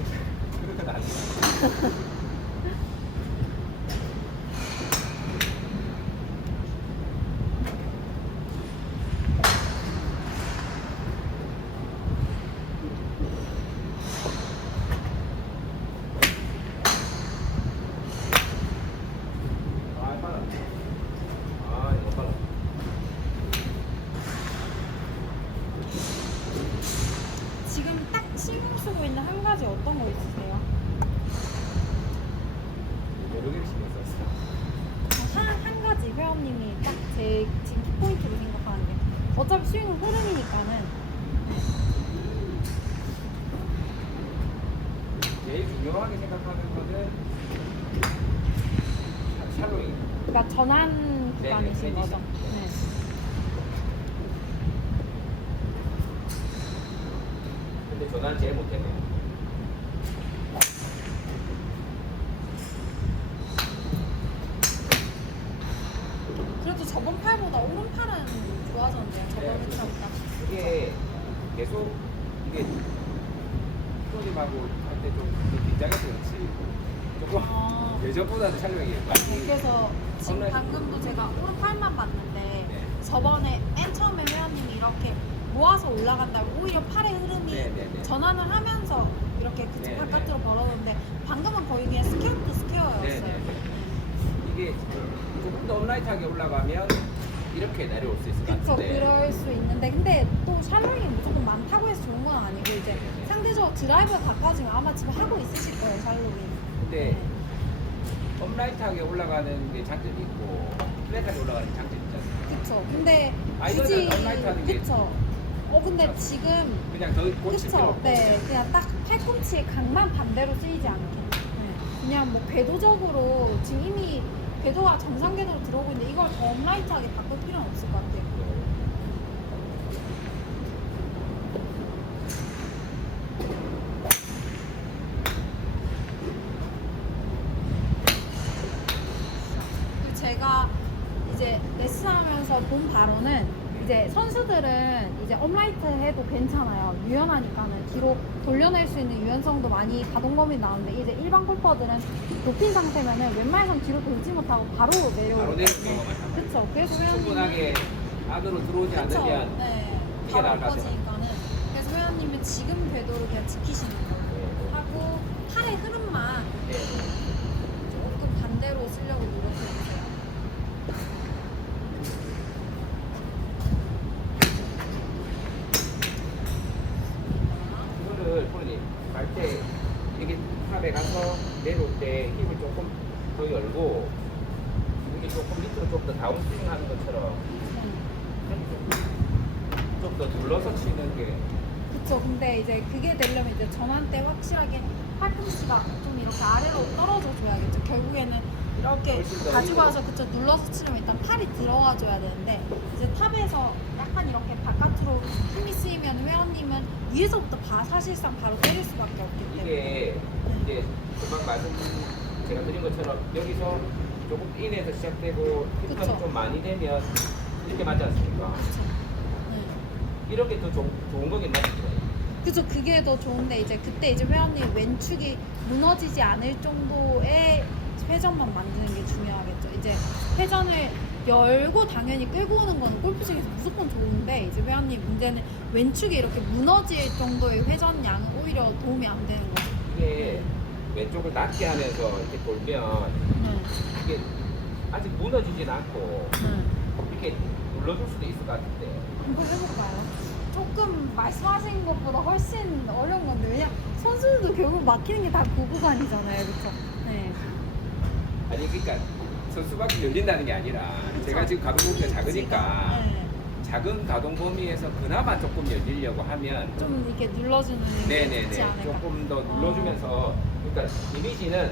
아니, 그런 건 아니야. 아, 빨라. 아, 이거 빨라. 지금 딱 신경 쓰고 있는 한 가지 어떤 거 있으세요? 여러 개를 신경 썼어. 한 가지 회원님이 딱 제 지금 키포인트로 생각하는 게 어차피 스윙은 흐름이니까는 제일 중요하게 생각하는 거는 샬로잉. 그러니까 전환 네, 구간이신 네, 거죠? 네. 네. 근데 전환 제일 못했네. 그래도 저번 팔보다 오른 팔은 좋아졌네요. 저번 네, 회차보다. 이게 계속 이게 프로님하고 할 때 좀 긴장해서 그렇지 조금 아. 예전보다는 촬영이 많이 그래서 지금 온라인- 방금도 제가 오른 팔만 봤는데 네. 저번에 맨 처음에 회원님이 이렇게 모아서 올라간다고 오히려 팔의 흐름이 네, 네, 네. 전환을 하면서 이렇게 그 네, 바깥으로 네. 벌어오는데 방금은 거의 그냥 스퀘어 투 스퀘어였어요. 네, 네, 이게 조금 더 업라이트하게 올라가면 이렇게 내려올 수 있을 것 그쵸, 같은데 그럴 수 있는데 근데 또 샬로잉이 무조건 많다고 해서 좋은 건 아니고 이제 네. 상대적으로 드라이버 가까워지면 아마 지금 하고 있으실 거예요, 샬로잉. 근데 업라이트하게 올라가는 게 장점이 있고 플랫하게 올라가는 게 장점이 있잖아요. 그쵸. 근데 아이언은 굳이 업라이트 하는 게- 그쵸. 근데 지금 그냥 더 고칠 필요 그쵸. 없고 네, 그냥 딱 팔꿈치의 각만 반대로 쓰이지 않게. 네. 그냥 뭐 궤도적으로 지금 이미 궤도가 정상 궤도로 들어오고 있는데 이걸 더 업라이트하게 바꿀 필요는 없을 것 같아요. 그리고 제가 이제 레슨하면서 본 바로는 이제 선수들은 이제 업라이트 해도 괜찮아요. 유연하니까는 뒤로 돌려낼 수 있는 유연성도 많이 가동 범위 나오는데 이제 일반 골퍼들은 높인 상태면은 웬만해선 뒤로 돌지 못하고 바로 바로 내려오거든요. 내릴 경우가 많단 말이에요. 그쵸. 그래서 회원님이 충분하게 안으로 들어오지 그쵸. 않으면 네. 이게 바로 나을 것 같아요. 엎어지니까는 그래서 회원님은 지금 궤도를 그냥 지키시는 거예요. 하고 팔의 흐름만 네. 조금 반대로 쓰려고 노력해주세요. 이거를 프로님 갈때 이게 탑에 가서 내려올 때 힘을 조금 더 열고 이게 조금 밑으로 좀 더 다운스윙 하는 것처럼 좀 더 눌러서 치는 게 그쵸. 근데 이제 그게 되려면 이제 전환 때 확실하게 팔꿈치가 좀 이렇게 아래로 떨어져 줘야겠죠. 결국에는 이렇게 훨씬 더 가지고 위로. 와서 그쵸 눌러서 치려면 일단 팔이 들어가 줘야 되는데 이제 탑에서 약간 이렇게 바깥으로 힘이 쓰이면 회원님은 위에서부터 사실상 바로 때릴 수밖에 없기 때문에 이게 이제 금방 말씀 제가 드린 것처럼 여기서 조금 인에서 시작되고 그쵸. 힙턴이 좀 많이 되면 이렇게 맞지 않습니까? 그쵸. 네. 이런 게 더 좋은 거긴 맞죠? 그죠. 그게 더 좋은데 이제 그때 이제 회원님 왼축이 무너지지 않을 정도의 회전만 만드는 게 중요하겠죠. 이제 회전을 열고 당연히 끌고 오는 건 골프장에서 무조건 좋은데 이제 회원님 문제는 왼축이 이렇게 무너질 정도의 회전량은 오히려 도움이 안 되는 거죠. 이게 왼쪽을 낮게 하면서 이렇게 돌면 네. 이게 아직 무너지진 않고 네. 이렇게 눌러줄 수도 있을 것 같은데 한번 해볼까요? 조금 말씀하신 것보다 훨씬 어려운 건데 왜냐 선수들도 결국 막히는 게 다 그 구간이잖아요, 그렇죠? 네. 아니 그러니까 선수밖에 열린다는 게 아니라 그쵸. 제가 지금 가동 범위가 작으니까 네. 작은 가동 범위에서 그나마 조금 열리려고 하면 좀 이렇게 눌러주는 게 좋지 네네네 않을까? 조금 더 눌러주면서 그러니까 이미지는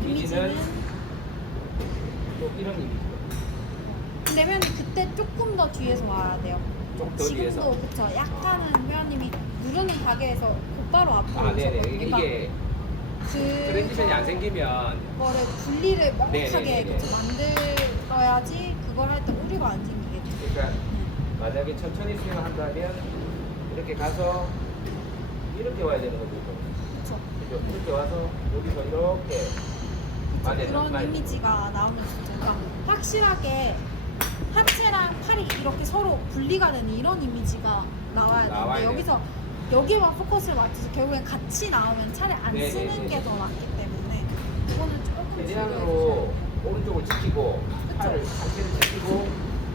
이미지는 좀 이런 이미지 근데 회원님 그때 조금 더 뒤에서 와야 돼요. 조금 더 뒤에서 지금도 그쵸. 약간은 회원님이 누르는 가게에서 곧바로 앞으로 아 네네 오셨거든요. 이게 트랜지션이 안 생기면 그거를 분리를 명확하게 네네네네. 그쵸, 만들어야지 그걸 할 때 오류가 안 생기겠죠. 그러니까 네. 만약에 천천히 스윙을 한다면 이렇게 가서 이렇게 와야 되는 거죠. 그쵸. 이렇게 와서 여기서 이렇게 그런 이미지가 나오면 진짜 그러니까 확실하게 하체랑 팔이 이렇게 서로 분리가 되는 이런 이미지가 나와야 나와야 되는데 돼요. 여기서 여기만 포커스를 맞춰서 결국엔 같이 나오면 차라리 안 네, 쓰는 네, 네. 게 더 낫기 때문에 그거는 조금 대진항으로 오른쪽을 지키고 그쵸. 팔을 상체를 지키고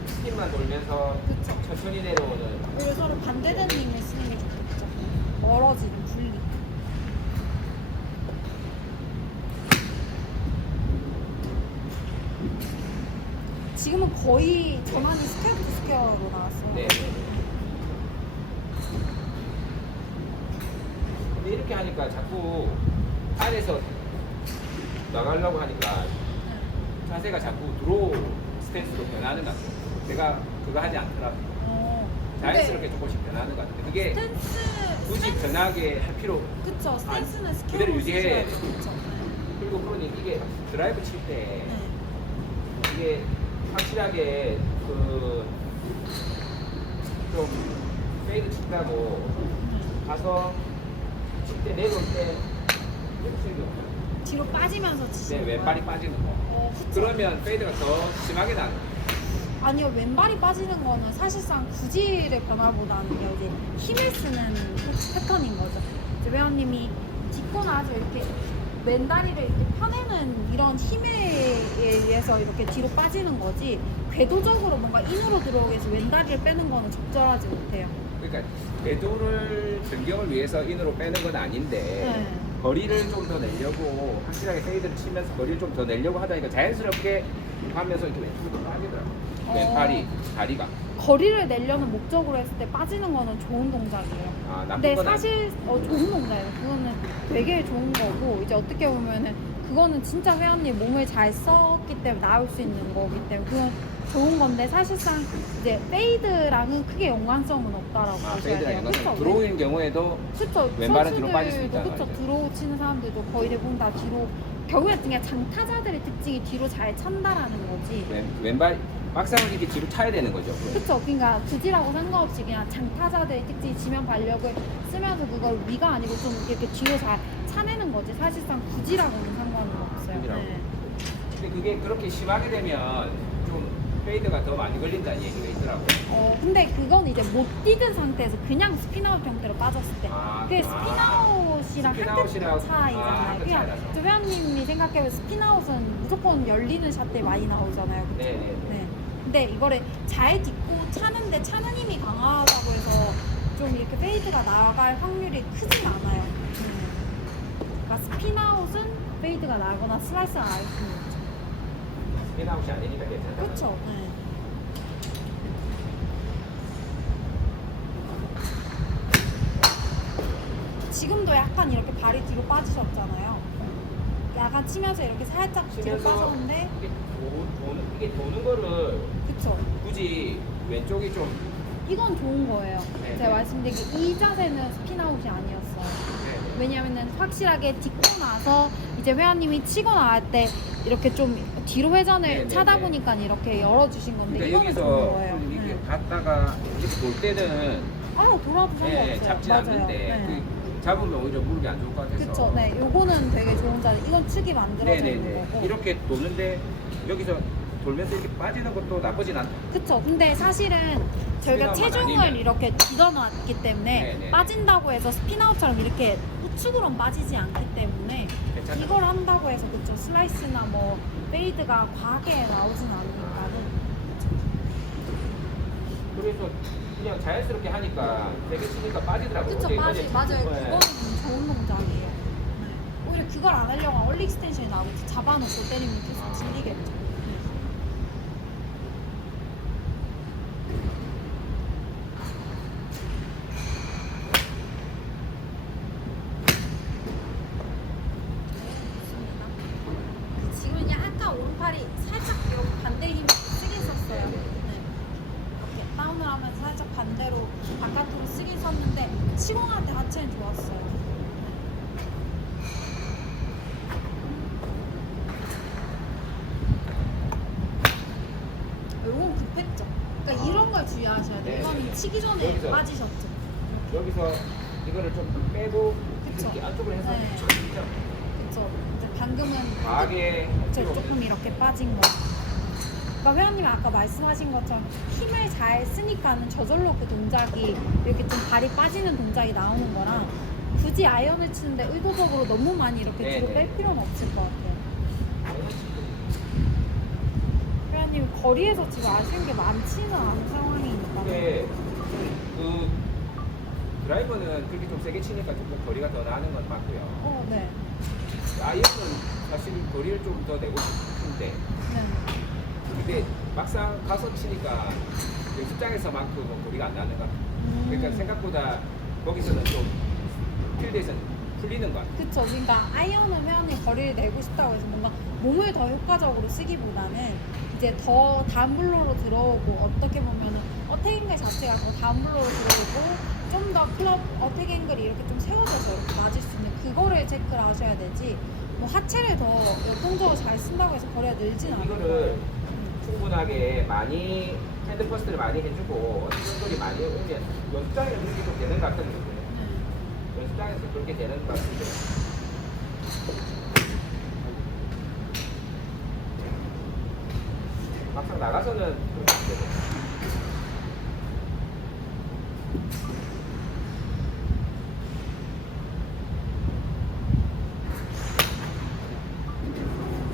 스핀만 돌면서 그쵸. 천천히 내려오는 오히려 서로 반대되는 힘을 쓰는 게 좋겠죠. 멀어지는 분리. 지금은 거의 전환이 스퀘어 투 스퀘어로 나왔어요. 네. 근데 이렇게 하니까 자꾸 안에서 나가려고 하니까 네. 자세가 자꾸 드로우 스탠스로 변하는 것 같아요. 제가 그거 하지 않더라도 근데 자연스럽게 조금씩 변하는 것 같은데 그게 스탠스 굳이 변하게 할 필요. 그쵸. 스탠스는 스퀘어 그대로 유지해. 그쵸. 그리고 그러니 이게 드라이브 칠 때 네. 이게 확실하게 그 좀 페이드 친다고 가서 칠 때 내려올 때 이렇게 생겨. 뒤로 빠지면서 네, 치시는 거예요? 왼발이 빠지는 거. 그쵸. 그러면 페이드가 더 심하게 나는 거예요. 아니요, 왼발이 빠지는 거는 사실상 구질의 변화보다는 이제 힘을 쓰는 패턴인 거죠. 이제 회원님이 딛고 나서 이렇게 왼다리를 이렇게 펴내는 이런 힘에 의해서 이렇게 뒤로 빠지는 거지 궤도적으로 뭔가 인으로 들어오기 위해서 왼다리를 빼는 거는 적절하지 못해요. 그러니까 궤도를 변경을 위해서 인으로 빼는 건 아닌데 네. 거리를 좀 더 내려고 확실하게 페이드를 치면서 거리를 좀 더 내려고 하다 보니까 자연스럽게 가면서 이렇게 왼쪽으로 빠지더라고요. 왼팔이 다리가. 거리를 내려는 목적으로 했을 때 빠지는 거는 좋은 동작이에요. 아, 나쁜 근데 건 사실 좋은 동작이에요. 그거는 되게 좋은 거고 이제 어떻게 보면은 그거는 진짜 회원님 몸을 잘 썼기 때문에 나올 수 있는 거기 때문에 그건 좋은 건데 사실상 이제 페이드랑은 크게 연관성은 없다라고 아, 보셔야 페이드랑 돼요. 연관성. 그쵸? 들어오는 경우에도 그쵸. 왼발은 뒤로 빠질 수 있다는 그쵸. 말이죠. 들어오 치는 사람들도 거의 대부분 다 뒤로 결국에 그냥 장타자들의 특징이 뒤로 잘 찬다라는 거지. 왼발 막상을 이렇게 뒤로 차야 되는 거죠. 그쵸. 그러니까 굳이라고 상관없이 그냥 장타자들의 특징이 지면 발력을 쓰면서 그걸 위가 아니고 좀 이렇게 뒤로 잘 차내는 거지. 사실상 굳이라고는 상관은 없어요. 굳이라고. 네. 근데 그게 그렇게 심하게 되면 좀 페이드가 더 많이 걸린다는 얘기가 있더라고요. 근데 그건 이제 못 뛰든 상태에서 그냥 스피나웃 형태로 빠졌을 때. 아, 그게 아. 스피나웃이랑 스피나웃이랑- 한끗 차이잖아요. 한끗 그냥 차이라서. 저 회원님이 생각해보면 스피나웃은 무조건 열리는 샷들이 많이 나오잖아요. 그쵸? 네네. 네. 근데 이거를 잘 딛고 차는데 차는 힘이 강하다고 해서 좀 이렇게 페이드가 나갈 확률이 크진 않아요. 그러니까 스피나웃은 페이드가 나거나 슬라이스가 나을 수는 있죠. 스피나웃이 아니니까 괜찮아요. 그렇죠. 네. 지금도 약간 이렇게 발이 뒤로 빠지셨잖아요. 약간 치면서 이렇게 살짝 뒤로 치면서 빠졌는데, 이게 도는 거를 그쵸. 굳이 왼쪽이 좀 이건 좋은 거예요. 네. 제가 말씀드린 게 이 자세는 스피나웃이 아니었어요. 왜냐면은 확실하게 딛고 나서 이제 회원님이 치고 나갈 때 이렇게 좀 뒤로 회전을 네네네. 차다 보니까 이렇게 열어주신 건데 그러니까 이거는 좋은 여기서 거예요. 이렇게 네. 갔다가 이렇게 돌 때는 돌아도 상관없어요. 잡지 맞아요. 않는데 네. 그 잡으면 오히려 무릎이 안 좋을 것 같아서. 그쵸. 네. 요거는 되게 좋은 자세. 이건 축이 만들어져 있는 네네네. 거고. 이렇게 도는데 여기서 돌면서 이렇게 빠지는 것도 나쁘진 않다. 그쵸. 근데 사실은 저희가 스피나웃만 체중을 아니면. 이렇게 걷어놨기 때문에 네네. 빠진다고 해서 스피나웃처럼 이렇게 우측으로는 빠지지 않기 때문에 괜찮아요. 이걸 한다고 해서 그쵸. 슬라이스나 뭐 페이드가 과하게 나오진 않으니까는 그래서 그냥 자연스럽게 하니까 되게 치니까 빠지더라고요. 그쵸. 어제 맞아요. 네. 그거는 좋은 동작이에요. 네. 오히려 그걸 안 하려고 하면 얼리 익스텐션이 나오고 잡아놓고 때리면 계속 질리겠죠. 지금 약간 오른팔이 살짝 반대 힘 쓰긴 썼어요. 네. 이렇게 다운을 하면서 살짝 반대로 바깥으로 쓰긴 썼는데 치고 나갈 때 하체는 좋았어요. 이건 급했죠. 그러니까 이런 걸 주의하셔야 돼요. 네. 이거는 치기 전에 여기서. 빠지셨죠. 여기서 이거를 좀 빼고 그쵸. 이렇게 안쪽으로 해서 네. 촥 빠지죠. 그쵸. 이제 방금은 과하게 끝에 조금 이렇게 빠진 거. 그러니까 회원님이 아까 말씀하신 것처럼 힘을 잘 쓰니까는 저절로 그 동작이 이렇게 좀 발이 빠지는 동작이 나오는 거랑 굳이 아이언을 치는데 의도적으로 너무 많이 이렇게 네, 뒤로 네. 뺄 필요는 없을 것 같아요. 회원님 거리에서 지금 아쉬운 게 많지는 않은 상황이니까. 근데 그 드라이버는 그렇게 좀 세게 치니까 조금 거리가 더 나는 건 맞고요. 네. 아이언은 사실 거리를 좀 더 내고 싶은데 네. 근데 막상 가서 치니까 연습장에서만큼은 거리가 안 나는 것 같아요. 그러니까 생각보다 거기서는 좀 필드에서는 풀리는 것 같아요. 그쵸. 그러니까 아이언은 회원님 거리를 내고 싶다고 해서 뭔가 몸을 더 효과적으로 쓰기보다는 이제 더 다운블로로 들어오고 어떻게 보면은 어택 앵글 자체가 더 다운블로로 들어오고 좀 더 클럽 어택 앵글이 이렇게 좀 세워져서 이렇게 맞을 수 있는 그거를 체크를 하셔야 되지 뭐 하체를 더 역동적으로 잘 쓴다고 해서 거리가 늘진 않아요. 이거를 충분하게 많이 핸드 퍼스트를 많이 해주고 어떤 많이 오면 연습장에서 그렇게 좀 되는 것 같거든요. 연습장에서 그렇게 되는 것 같은데 막상 나가서는 그렇게 안 되고.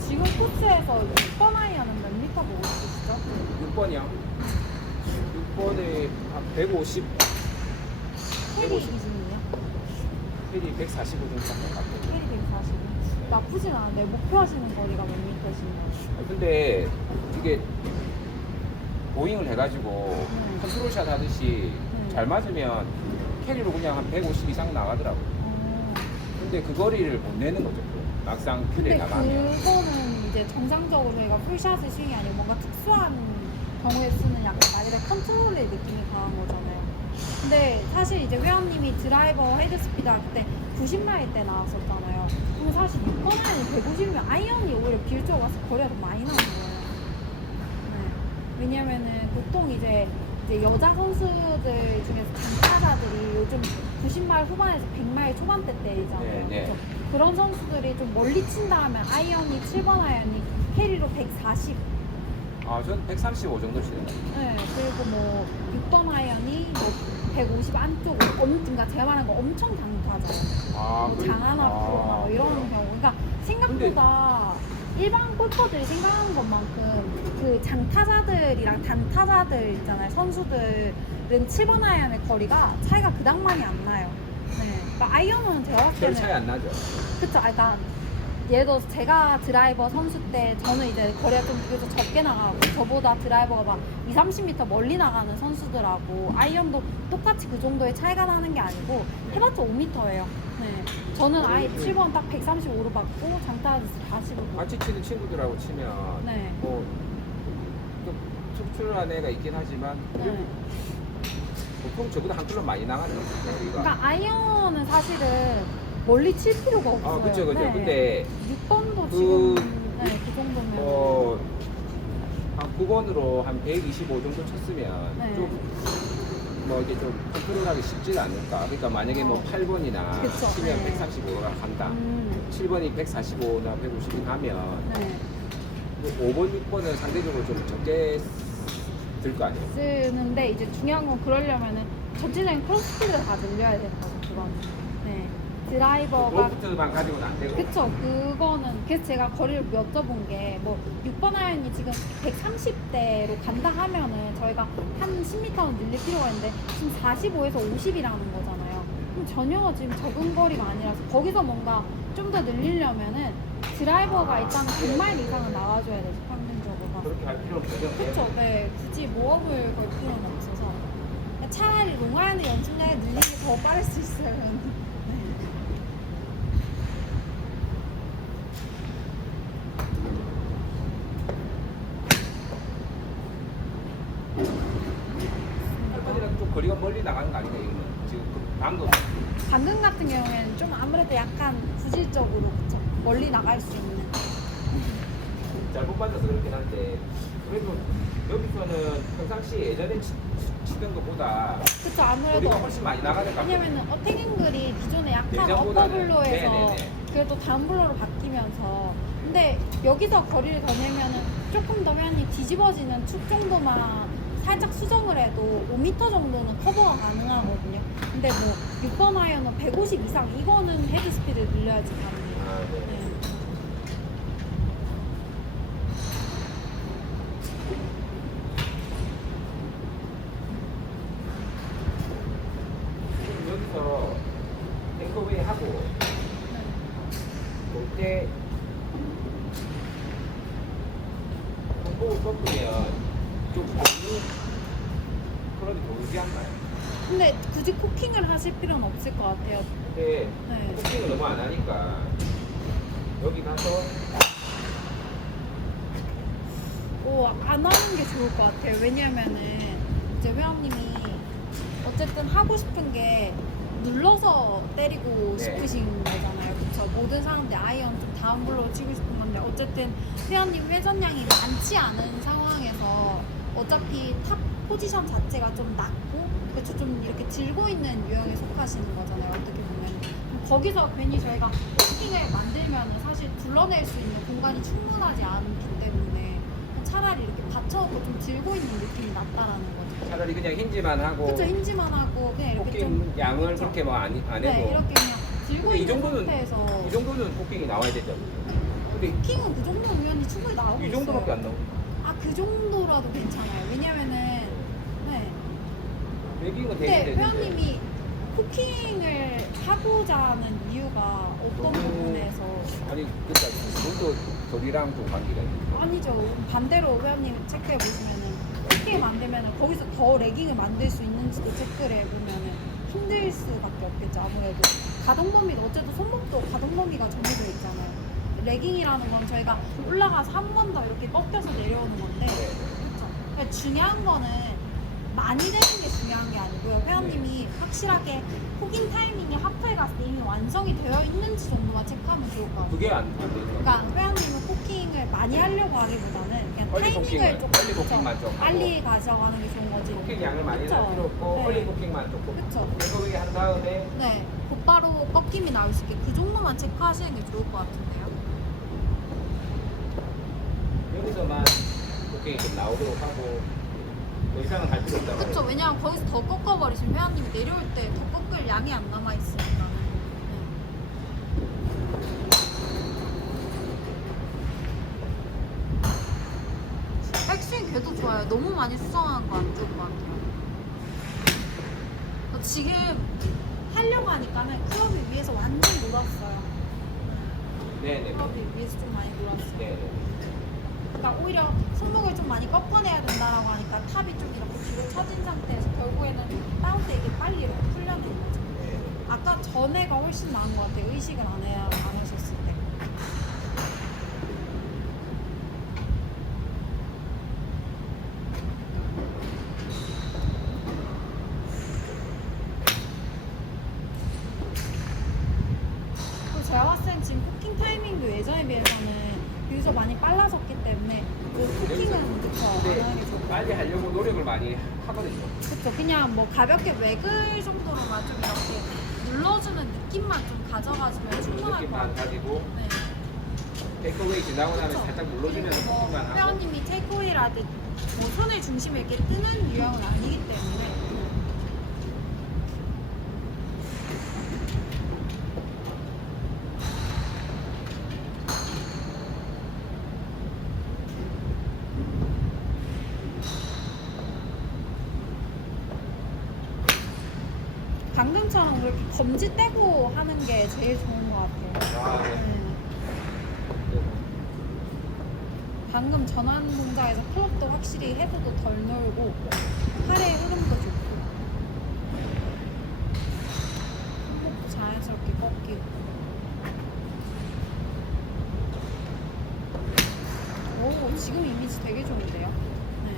지금 코스에서 6번 아이언은 몇 미터 보고 있으시죠? 6번이요. 6번에 한 150, 캐리 150. 기준이요? 필이 145 정도 될것 같아요. 캐리 140. 나쁘진 않은데 목표하시는 거리가 몇 미터신가요? 근데 이게 보잉을 해가지고 네. 컨트롤샷 하듯이 네. 잘 맞으면 캐리로 그냥 한 150 이상 나가더라고요. 근데 그 거리를 못 내는 거죠. 막상 필드에 근데 나가면. 그거는 이제 정상적으로 저희가 풀샷을 스윙이 아니고 뭔가 특수한 경우에 쓰는 약간 말 그대로 컨트롤의 느낌이 강한 거잖아요. 근데 사실 이제 회원님이 드라이버 헤드 스피드 할 때 90마일 때 나왔었잖아요. 그러면 사실 6번 아이언이 150이면 아이언이 오히려 비율적으로 봤을 때 거리가 더 많이 나는 거예요. 네. 왜냐면은 보통 이제 여자 선수들 중에서 장타자들이 요즘 90마일 후반에서 100마일 초반대 때리잖아요. 네, 네. 그죠? 그런 선수들이 좀 멀리 친다 하면 아이언이 7번 아이언이 캐리로 140 아, 전 135 정도 치는 거예요. 네, 그리고 뭐 6번 아이언이 뭐 150 안쪽 그러니까 제가 말한 거 엄청 장타잖아요. 아, 뭐 장하나 프로나 뭐 이런 그래요? 경우 그러니까 생각보다 일반 골퍼들이 생각하는 것만큼 그 장타자들이랑 단타자들 있잖아요. 선수들은 7번 아이언의 거리가 차이가 그닥 많이 안 나요. 네. 그러니까 아이언은 제가 봤을 별 때는 차이 안 나죠. 그쵸. 그러니까 예를 들어서 제가 드라이버 선수 때 저는 이제 거리가 좀 비교적 적게 나가고 저보다 드라이버가 막 2, 30m 멀리 나가는 선수들하고 아이언도 똑같이 그 정도의 차이가 나는 게 아니고 해봤자 5m예요. 네. 저는 아예 7번 딱 135로 받고 장타하듯이 40으로. 같이 치는 친구들하고 치면 네. 뭐 좀 척출한 애가 있긴 하지만 그래도 네. 보통 저보다 한 클럽 많이 나가는 거리가. 그러니까 아이언은 사실은 멀리 칠 필요가 없어요. 아, 그쵸, 그쵸. 네. 근데 6번도 그- 지금 네, 그 정도면 한 9번으로 한 125 정도 쳤으면 네. 좀 뭐 이게 좀 컨트롤하기 쉽지 않을까. 그러니까 만약에 뭐 8번이나 그쵸, 치면 네. 135가 간다. 음, 7번이 7번이 145나 150이 가면 네. 5번, 6번은 상대적으로 좀 적게 들 거 아니에요. 쓰는데 이제 중요한 건 그러려면은 전체적인 크로스피드를 다 늘려야 된다고 그건. 네. 드라이버가 로프트만 가지고는 안 되고. 그쵸. 그거는 그래서 제가 거리를 여쭤본 게 뭐 6번 아이언이 지금 130대로 간다 하면은 저희가 한 10m는 늘릴 필요가 있는데 지금 45에서 50이라는 거잖아요. 그럼 전혀 지금 적은 거리가 아니라서 거기서 뭔가 좀 더 늘리려면은 드라이버가 일단 100마일 이상은 나와줘야 되죠. 평균적으로. 그렇게 할 필요는 전혀 없어요. 그쵸. 네. 굳이 모업을 걸 필요는 없어서 차라리 롱아이언을 연습량을 늘리는 게 더 빠를 수 있어요. 좀 거리가 멀리 나가는 거 아닌가 이거는 지금 방금 방금 같은 경우에는 좀 아무래도 약간 구질적으로 그쵸? 멀리 나갈 수 있는 잘못 받아서 그렇긴 한데 그래도 여기서는 평상시에 예전에 치던 것보다 그쵸, 아무래도. 거리가 훨씬 많이 나가는 것 같아요. 왜냐면은 어택앵글이 기존에 약간 예전보다는- 어퍼블로에서 네네네. 그래도 다운블로로 바뀌면서 근데 여기서 거리를 더 내면은 조금 더 면이 뒤집어지는 축 정도만 살짝 수정을 해도 5m 정도는 커버가 가능하거든요. 근데 뭐 6번 아이언은 150 이상 이거는 헤드 스피드 늘려야지 가능해요. 아, 네. 네. 지금 여기서 탱크웨이 하고 볼 때 손목을 꺾으면 좀 보이는 그런 보이지 않나요? 근데 굳이 코킹을 하실 필요는 없을 것 같아요. 근데 네. 코킹을 너무 안 하니까 여기 가서 안 하는 게 좋을 것 같아요. 왜냐면은 이제 회원님이 어쨌든 하고 싶은 게 눌러서 때리고 네. 싶으신 거잖아요. 그쵸? 모든 사람들이 아이언 좀 다운블로우 치고 싶은 건데 어쨌든 회원님 회전량이 많지 않은 상황에서 어차피 탑 포지션 자체가 좀 낮고 그쵸? 좀 이렇게 들고 있는 유형에 속하시는 거잖아요. 어떻게 보면 거기서 괜히 저희가 코킹을 만들면은 사실 둘러낼 수 있는 공간이 충분하지 않기 때문에 차라리 이렇게 받쳐놓고 좀 들고 있는 느낌이 낫다라는 거죠. 차라리 그냥 힌지만 하고 그쵸, 힌지만 하고 그냥 이렇게 코킹 좀 양을 그쵸. 그렇게 뭐 안 해도 네, 이렇게 그냥 들고 근데 이 있는 정도는 상태에서 이 정도는 코킹이 나와야 되죠. 근데 코킹은 그 정도 우연히 충분히 나오고 이 정도밖에 있어요. 안 나오고 그 정도라도 괜찮아요. 왜냐면은 네. 레깅은 근데 되게 되는데 회원님이 코킹을 하고자 하는 이유가 어떤 너무- 부분에서 아니 그러니까 몸도 거리랑 좀 관계가 있는 아니죠. 반대로 회원님 체크해 보시면은 코킹을 만들면은 거기서 더 레깅을 만들 수 있는지도 체크를 해보면은 힘들 수밖에 없겠죠. 아무래도 가동 범위도 어쨌든 손목도 가동 범위가 정해져 있잖아요. 레깅이라는 건 저희가 올라가서 한 번 더 이렇게 꺾여서 내려오는 건데 네. 그렇죠. 그러니까 중요한 거는 많이 되는 게 중요한 게 아니고요. 회원님이 확실하게 포깅 타이밍이 하프에 갔을 때 이미 완성이 되어 있는지 정도만 체크하면 좋을 것 같아요. 그게 안 되는 거 그러니까 회원님은 코킹을 많이 하려고 하기보다는 그냥 얼리 타이밍을 코킹을, 조금 얼리 코킹만 좀 하고. 빨리 가져가는 게 좋은 거지. 코킹 양을 많이 그쵸? 할 필요 없고 네. 얼리 코킹만 조금 그쵸. 탱크웨이 한 다음에 네, 곧바로 꺾임이 나올 수 있게 그 정도만 체크하시는 게 좋을 것 같은데요. 여기서만 코킹이 좀 나오도록 하고 더 이상은 할 필요 없다고 그쵸? 왜냐면 거기서 더 꺾어버리시면 회원님이 내려올 때 더 꺾을 양이 안 남아 있으니까. 백스윙 궤도 좋아요. 너무 많이 수정한 거 안 좋은 것 같아요. 지금 하려고 하니까는 클럽이 위에서 완전 놀았어요. 네네 클럽이 위에서 좀 많이 놀았어요. 네. 그러니까 오히려 손목을 좀 많이 꺾어내야 된다라고 하니까 탑이 좀 이렇게 뒤로 처진 상태에서 결국에는 다운때 이게 빨리 이렇게 풀려내는 거죠. 네. 아까 전에가 훨씬 나은 것 같아요. 의식을 안 하셨을 때. 그리고 제가 봤을 땐 지금 포킹 타이밍도 예전에 비해서는 여기서 많이 빨라졌기 때문에 그 포킹은 그쵸 안 근데 하는 게 좋고 빨리 하려고 노력을 많이 하거든요. 그쵸 그냥 뭐 가볍게 외글 정도로만 좀 이렇게 눌러주는 느낌만 좀 가져가시면 그 충분할 것 느낌만 같아요. 가지고 네. 탱크웨이 지나고 나면 그쵸. 살짝 눌러주면서 그리고 뭐 코킹만 하고 회원님이 테이크웨이를 할 때 뭐 손을 중심에 이렇게 뜨는 유형은 아니기 때문에 방금처럼 그렇게 검지 떼고 하는 게 제일 좋은 것 같아요. 아, 네. 네. 방금 전환 동작에서 클럽도 확실히 헤드도 덜 놀고 팔의 흐름도 좋고 손목도 자연스럽게 꺾이고 오 지금 이미지 되게 좋은데요? 네.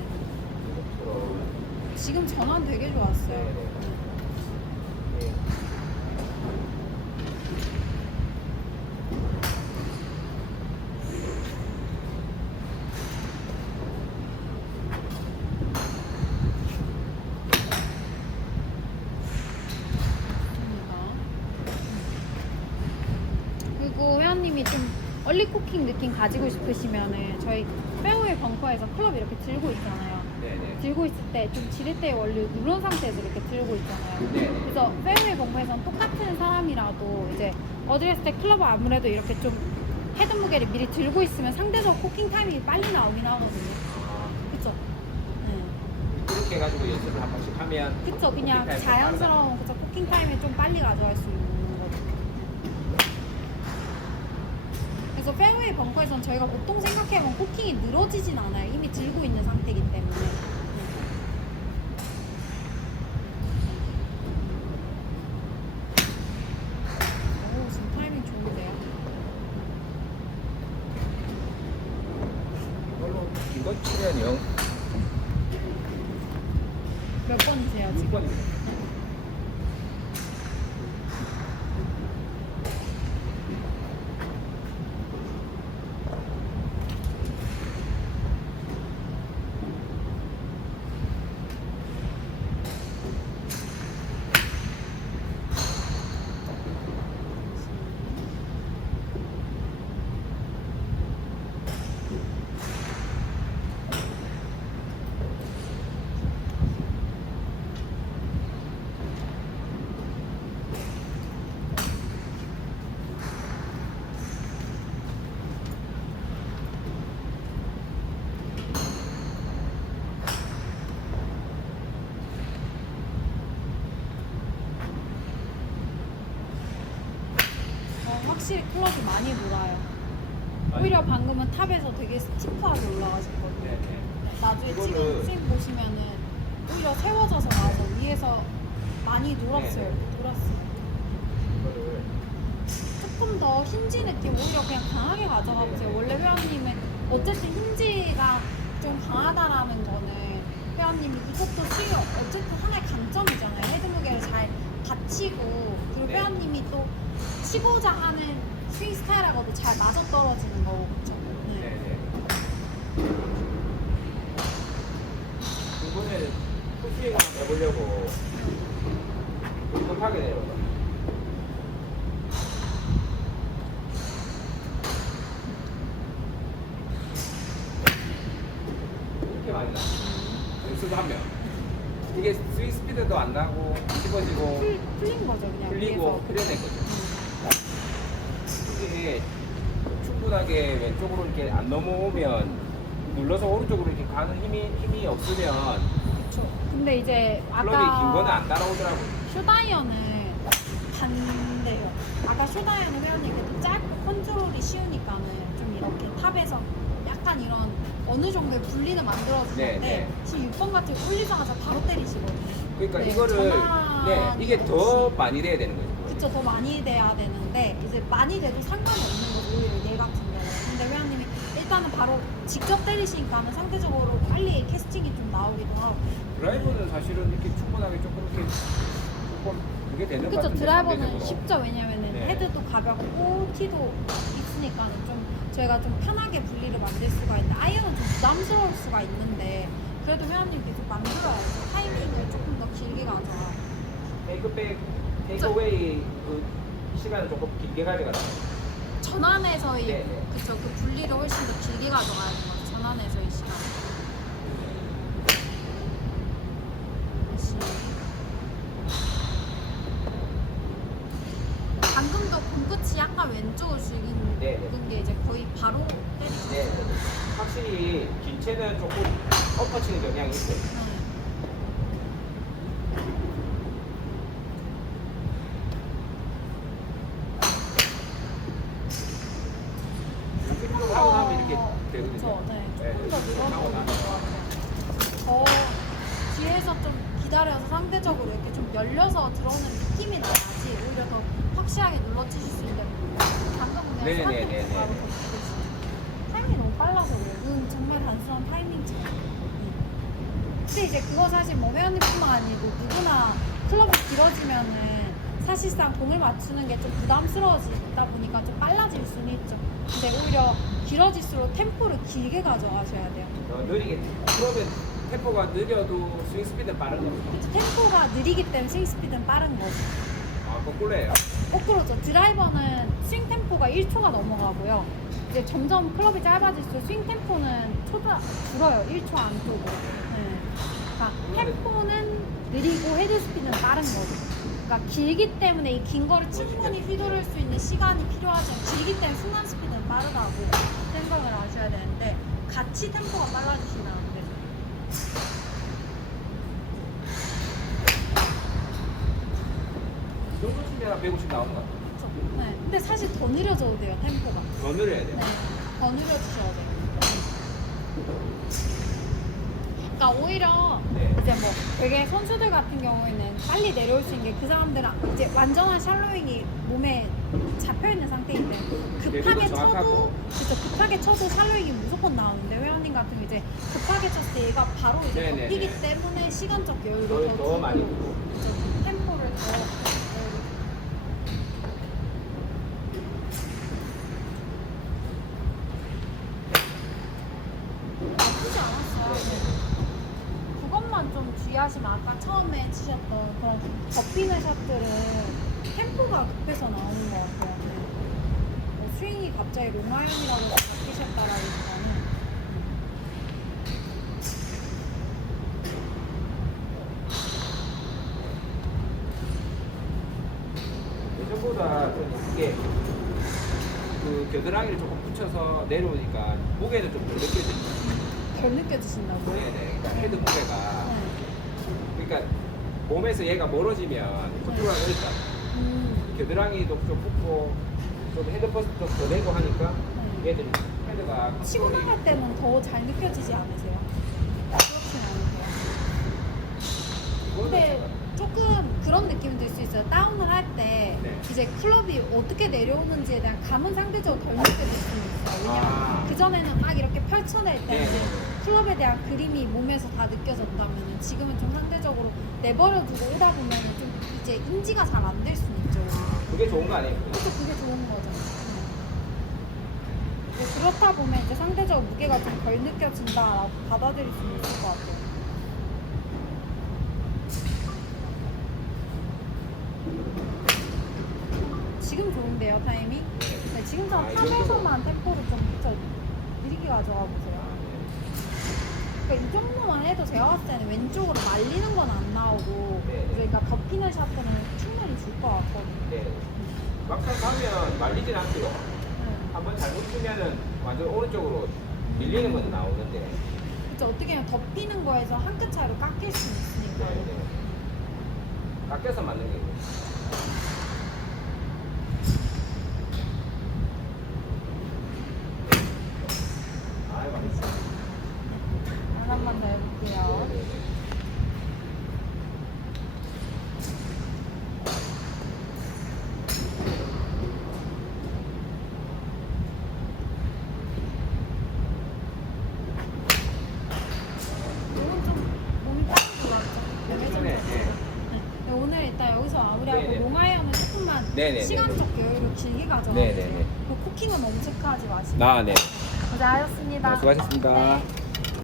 지금 전환 되게 좋았어요. 네, 네. 네. 회원님이 좀 얼리 코킹 느낌 가지고 싶으시면은 저희 페어웨이 벙커에서 클럽 이렇게 들고 있잖아요. 네네. 들고 있을 때 좀 지렛대에 원리 누른 상태에서 이렇게 들고 있잖아요. 네. 그래서 페어웨이 벙커에서는 똑같은 사람이라도 이제 어드레스 때 클럽을 아무래도 이렇게 좀 헤드 무게를 미리 들고 있으면 상대적으로 코킹 타이밍이 빨리 나오긴 하거든요. 아, 그쵸? 네. 그렇게 해가지고 연습을 한 번씩 하면 그쵸, 그냥 코킹 타임이 자연스러운 그쵸, 코킹 타임을 좀 빨리 가져갈 수 있는 거죠. 그래서 페어웨이 벙커에서는 저희가 보통 생각해보면 코킹이 늘어지진 않아요. 이미 들고 있는 상태이기 때문에. 오, 지금 타이밍 좋은데요? 이걸로 이거 치면요. 몇 번이세요, 지금? 6번입니다. 확실히 클럽이 많이 돌아요. 오히려 방금은 탑에서 되게 스티프하게 올라가셨거든요. 네네. 나중에 이거를- 찍은 스윙 보시면은 오히려 세워져서 나와서 위에서 많이 돌았어요. 네네. 돌았어요. 이거를 조금 더 힌지 느낌 오히려 그냥 강하게 가져가 보세요. 원래 회원님은 어쨌든 힌지가 좀 강하다라는 거는 회원님이 이것도 스윙 어쨌든 하나의 강점이잖아요. 헤드 무게를 잘 받치고 그리고 네. 회원님이 또 치고자 하는 스윙 스타일하고도 잘 맞아 떨어지는 거고 그렇죠. 네. 네네. 이번에 풀스윙 한번 해보려고 급하게 내려가. 이렇게 많이 나. 연습하면 이게 스윙 스피드도 안 나고 씹어지고 풀린 거죠 그냥 풀리고 위에서. 풀려낸 거죠. 이게 충분하게 왼쪽으로 이렇게 안 넘어오면 눌러서 오른쪽으로 이렇게 가는 힘이 없으면 그렇죠. 근데 이제 클럽이 긴 거는 아까 안 따라오더라고. 쇼다이언은 반대요. 아까 쇼다이언은 회원님 그래도 짧고 컨트롤이 쉬우니까는 좀 이렇게 탑에서 약간 이런 어느 정도의 분리는 만들어지는데 네, 네. 지금 6번 같은 거 올리자마자 바로 때리시거든요. 그러니까 네, 이거를 전환이 네 이게 더 없이. 많이 돼야 되는 거죠. 그쵸, 더 많이 돼야 되는데 이제 많이 돼도 상관이 없는 거죠. 오히려 얘 같은 경우는. 근데 회원님이 일단은 바로 직접 때리시니까는 상대적으로 빨리 캐스팅이 좀 나오기도 하고. 드라이버는 사실은 이렇게 충분하게 조금 그게 되는 것 그쵸, 같은데 드라이버는 상대적으로. 쉽죠. 왜냐면은 네. 헤드도 가볍고 티도 있으니까는 좀 저희가 좀 편하게 분리를 만들 수가 있는데 아이언은 좀 부담스러울 수가 있는데 그래도 회원님 계속 만들어야죠. 타이밍을 조금 더 길게 가져가. 테이크어웨이 그 시간을 조금 길게 가져가라. 전환에서의 네, 네. 그쵸, 그 분리를 훨씬 더 길게 가져가야 되는 거죠. 전환에서의 시간. 다시. 방금도 공끝이 약간 왼쪽을 숙인 네, 네. 게 이제 거의 바로 때리죠. 네. 확실히 긴 채는 조금 엎어치는 경향이 있어요. 네. 조금 하고 나면 이렇게 되거든요. 그쵸, 네. 네, 조금 더 하고 늘어나는 나면. 것 같아요. 더 뒤에서 좀 기다려서 상대적으로 이렇게 좀 열려서 들어오는 느낌이 나야지 오히려 더 확실하게 눌러주실 수 있는데 방금 그냥 네, 스타트 네, 네, 네, 바로 네. 걷듯이 타이밍이 너무 빨라서 그래요. 정말 단순한 타이밍 차이. 근데 이제 그거 사실 뭐 회원님뿐만 아니고 누구나 클럽이 길어지면은 사실상 공을 맞추는 게 좀 부담스러워지다 보니까 좀 빨라질 수는 있죠. 근데 오히려 길어질수록 템포를 길게 가져가셔야 돼요. 느리게 그러면 템포가 느려도 스윙 스피드는 빠른 거죠. 그쵸, 템포가 느리기 때문에 스윙 스피드는 빠른 거죠. 아 거꾸로예요. 거꾸로죠. 드라이버는 스윙 템포가 템포가 1초가 넘어가고요. 이제 점점 클럽이 짧아질수록 스윙 템포는 줄어요. 1초 안쪽으로. 네. 그러니까 템포는 느리고 헤드 스피드는 빠른 거죠. 그러니까 길기 때문에 이 긴 거를 충분히 휘두를 수 있는 시간이 필요하지만 길기 때문에 순간 스피드는 빠르다고 생각을 하셔야 되는데 같이 템포가 빨라지시면 안 되죠. 이 정도 치면 150 나오는 것 같아요. 그렇죠? 네. 근데 사실 더 느려져도 돼요, 템포가. 더 늘려야 돼요. 네. 더 느려주셔야 돼요. 그러니까 오히려 네. 이제 뭐 되게 선수들 같은 경우에는 빨리 내려올 수 있는 게 그 사람들은 이제 완전한 샬로잉이 몸에 잡혀 있는 상태인데 급하게 궤도도 정확하고. 쳐도 그쵸, 급하게 쳐도 샬로잉이 무조건 나오는데 회원님 같은 경우 이제 급하게 쳤을 때 얘가 바로 이제 네네네. 덮이기 때문에 시간적 여유를 더 많이 주고 주고. 그쵸, 템포를 더 나쁘지 않았어요. 그것만 좀 주의하시면 아까 처음에 치셨던 그런 덮이는 샷들은 템포가 급해서 나오는 것 같아요. 네. 뭐 스윙이 갑자기 롱아이언이라고 해서 바뀌셨다라기보다는 예전보다 좀 이게 그 겨드랑이를 조금 붙여서 내려오니까 무게는 좀 덜 느껴집니다. 덜 느껴지신다고요? 네네. 그러니까 헤드 무게가 네. 그러니까 몸에서 얘가 멀어지면 컨트롤 어렵다. 겨드랑이도 좀 붙고 좀 헤드 퍼스도 더 내고 하니까 네. 얘들이 헤드가 치고 컨트롤이 나갈 때는 더 잘 느껴지지 않으세요? 그렇진 않으세요? 근데 조금 그런 느낌이 들 수 있어요. 다운을 할 때 네. 이제 클럽이 어떻게 내려오는지에 대한 감은 상대적으로 덜 느껴질 수는 있어요. 왜냐면 아. 그전에는 막 이렇게 펼쳐낼 때 네. 클럽에 대한 그림이 몸에서 다 느껴졌다면 지금은 좀 상대적으로 내버려두고 오다 보면 좀 이제 인지가 잘 안 될 수는 있죠. 그게 좋은 거 아니에요? 그것도 그게 좋은 거죠. 이제 그렇다 보면 이제 상대적으로 무게가 좀 덜 느껴진다라고 받아들일 수는 있을 것 같아요. 지금 좋은데요, 타이밍? 네, 지금 전 아, 이 탑에서만 템포를 좀 느리게 가져가 보세요. 아, 그러니까 이 정도만 해도 제가 봤을 때는 왼쪽으로 말리는 건 안 나오고 네. 그러니까 덮이는 샷들은 충분히 줄 것 같거든요. 네. 막상 가면 말리진 않고요. 네. 한번 잘못 치면은 완전 오른쪽으로 밀리는 건 나오는데. 그쵸, 어떻게 보면 덮이는 거에서 한 끗 차이로 깎일 수는 있으니까. 네, 네. 깎여서 맞는 게. 아이, 맛있어. 하나만 더 해볼게요. 네, 네, 네. 오늘 좀 몸이 빨리 돌아왔죠? 네, 네. 네, 오늘 일단 여기서 마무리하고 네, 네. 롱아이언은 조금만 네, 네, 네. 시간적 여유를 길게 가져가세요. 네, 네, 네. 쿠킹은 너무 체크하지 마시고. 아, 네. 고생하셨습니다. 수고하셨습니다. 네.